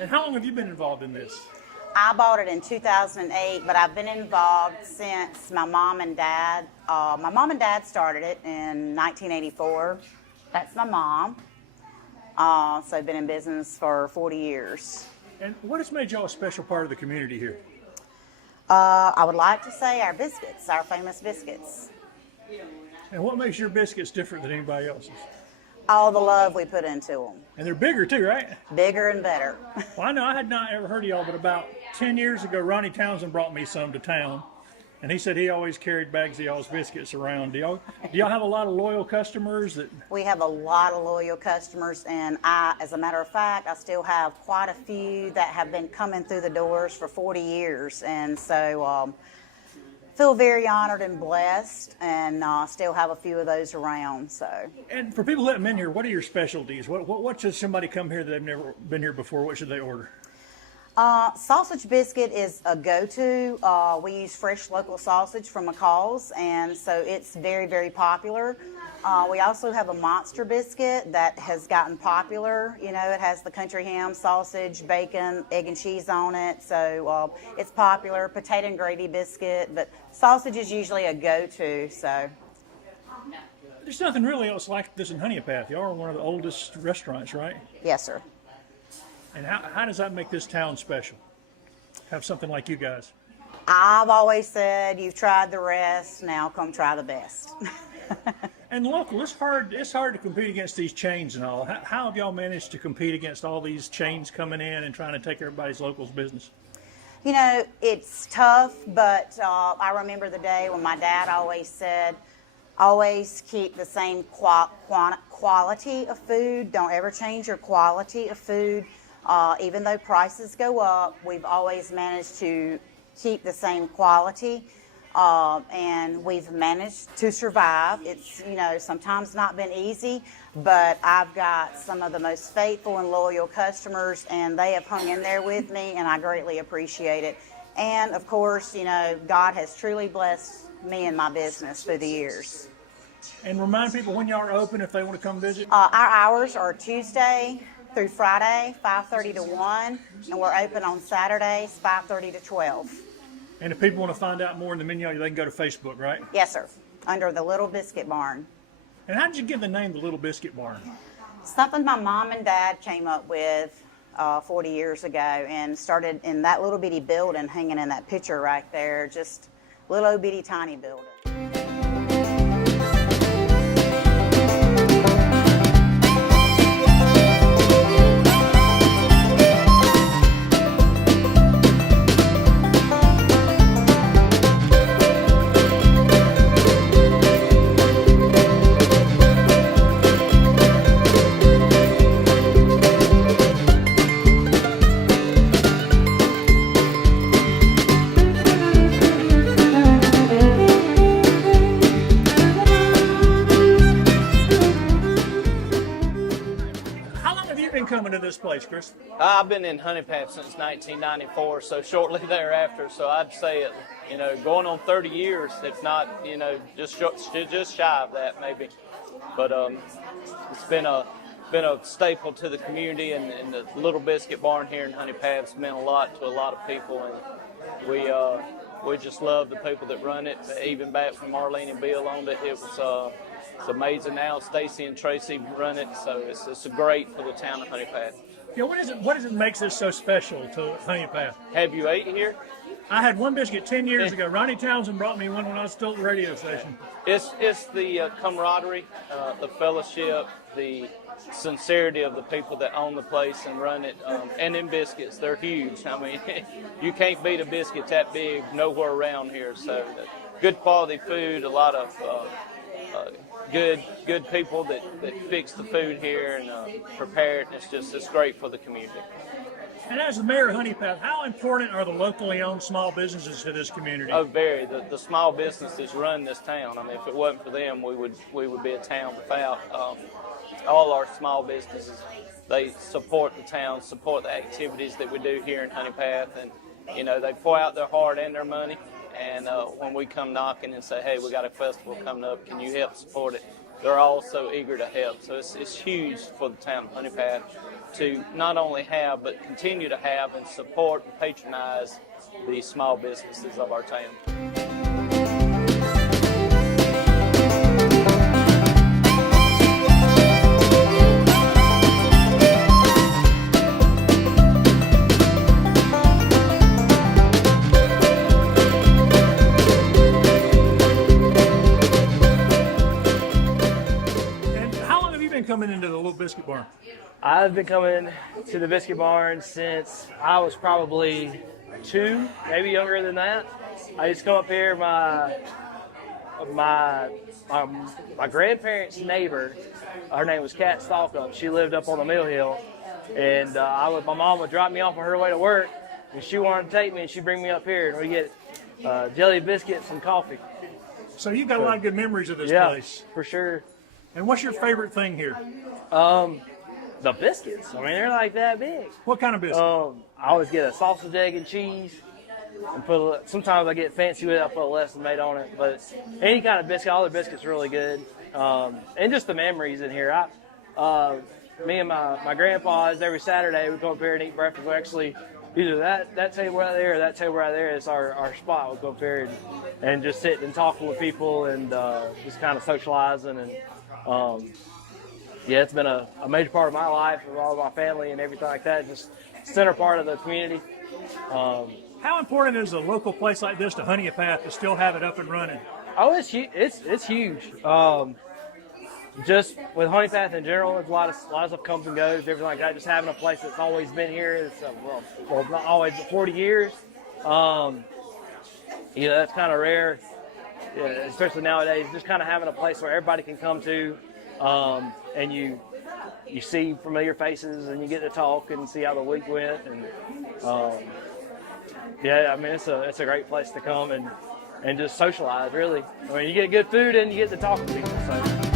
And how long have you been involved in this? I bought it in 2008, but I've been involved since my mom and dad. My mom and dad started it in 1984. That's my mom. So I've been in business for 40 years. And what has made y'all a special part of the community here? I would like to say our biscuits, our famous biscuits. And what makes your biscuits different than anybody else's? All the love we put into them. And they're bigger too, right? Bigger and better. Well, I know I had not ever heard of y'all, but about 10 years ago, Ronnie Townsend brought me some to town. And he said he always carried bags of y'all's biscuits around. Do y'all have a lot of loyal customers? We have a lot of loyal customers, and as a matter of fact, I still have quite a few that have been coming through the doors for 40 years. And so feel very honored and blessed, and still have a few of those around. So. And for people that have been here, what are your specialties? What should somebody come here that they've never been here before? What should they order? Sausage biscuit is a go-to. We use fresh local sausage from McCall's, and so it's very, very popular. We also have a monster biscuit that has gotten popular. You know, it has the country ham, sausage, bacon, egg and cheese on it, so it's popular. Potato and gravy biscuit, but sausage is usually a go-to. So there's nothing really else like this in Honea Path. Y'all are one of the oldest restaurants, right? Yes, sir. And how does that make this town special? Have something like you guys? I've always said, you've tried the rest, now come try the best. And local, it's hard to compete against these chains and all. How have y'all managed to compete against all these chains coming in and trying to take everybody's locals business? You know, it's tough, but I remember the day when my dad always said, always keep the same quality of food. Don't ever change your quality of food. Even though prices go up, we've always managed to keep the same quality, and we've managed to survive. It's, you know, sometimes not been easy, but I've got some of the most faithful and loyal customers, and they have hung in there with me, and I greatly appreciate it. And of course, you know, God has truly blessed me and my business through the years. And remind people when y'all are open if they want to come visit. Our hours are Tuesday through Friday, 5:30 to 1, and we're open on Saturdays, 5:30 to 12. And if people want to find out more in the menu, they can go to Facebook, right? Yes, sir, under the Little Biscuit Barn. And how did you get the name the Little Biscuit Barn? Something my mom and dad came up with 40 years ago, and started in that little bitty building hanging in that picture right there, just little bitty tiny building. Coming to this place, Chris? I've been in Honea Path since 1994, so shortly thereafter. So I'd say it, you know, going on 30 years, if not, you know, just shy of that maybe. But it's been a staple to the community, and the Little Biscuit Barn here in Honea Path has meant a lot to a lot of people, and we just love the people that run it. Even back when Marlene and Bill owned it, it was. It's amazing now. Stacie and Tracy run it, so it's great for the town of Honea Path. Yeah, what is it makes this so special to Honea Path? Have you ate here? I had one biscuit 10 years ago. Ronnie Townsend brought me one when I was still at the radio station. It's the camaraderie, the fellowship, the sincerity of the people that own the place and run it. And in biscuits, they're huge. I mean, you can't beat a biscuit that big nowhere around here. So good quality food, a lot of good people that fix the food here and prepare it. It's great for the community. And as the mayor of Honea Path, how important are the locally owned small businesses to this community? Oh, very. The small businesses run this town. I mean, if it wasn't for them, we would be a town without. All our small businesses, they support the town, support the activities that we do here in Honea Path, and you know, they pour out their heart and their money. And when we come knocking and say, hey, we got a festival coming up, can you help support it? They're all so eager to help. So it's huge for the town of Honea Path. to not only have, but continue to have and support and patronize the small businesses of our town. And how long have you been coming into the Little Biscuit Barn? I've been coming to the Biscuit Barn since I was probably 2, maybe younger than that. I used to come up here. My grandparents' neighbor, her name was Kat Stalkup. She lived up on the Mill Hill, and my mom would drop me off on her way to work, and she wanted to take me, and she'd bring me up here, and we get jelly biscuits and coffee. So you've got a lot of good memories of this Yeah, place. for sure. And what's your favorite thing here? The biscuits. I mean, they're like that big. What kind of biscuit? I always get a sausage, egg, and cheese. And sometimes I get fancy with it. I put a lesson made on it. But any kind of biscuit, all the biscuits are really good. And just the memories in here. Me and my grandpa, every Saturday, we come up here and eat breakfast. We actually, either that table right there or that table right there is our spot. We go up here and just sit and talk with people and just kind of socializing. And yeah, it's been a major part of my life, with all of my family and everything like that. Just center part of the community. How important is a local place like this to Honea Path to still have it up and running? Oh, it's huge. Just with Honea Path in general, there's a lot of stuff comes and goes, everything like that. Just having a place that's always been here is well, not always, but 40 years. That's kind of rare, especially nowadays. Just kind of having a place where everybody can come to, and you see familiar faces, and you get to talk and see how the week went, and yeah, I mean it's a great place to come and just socialize. Really, I mean you get good food and you get to talk to people. So.